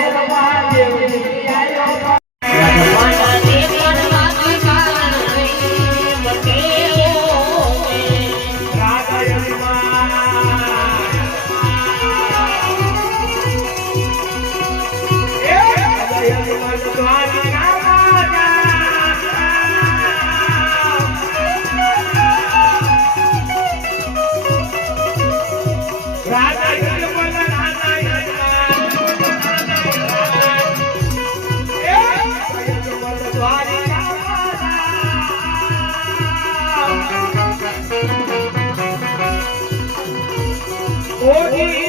Amen. Boogie!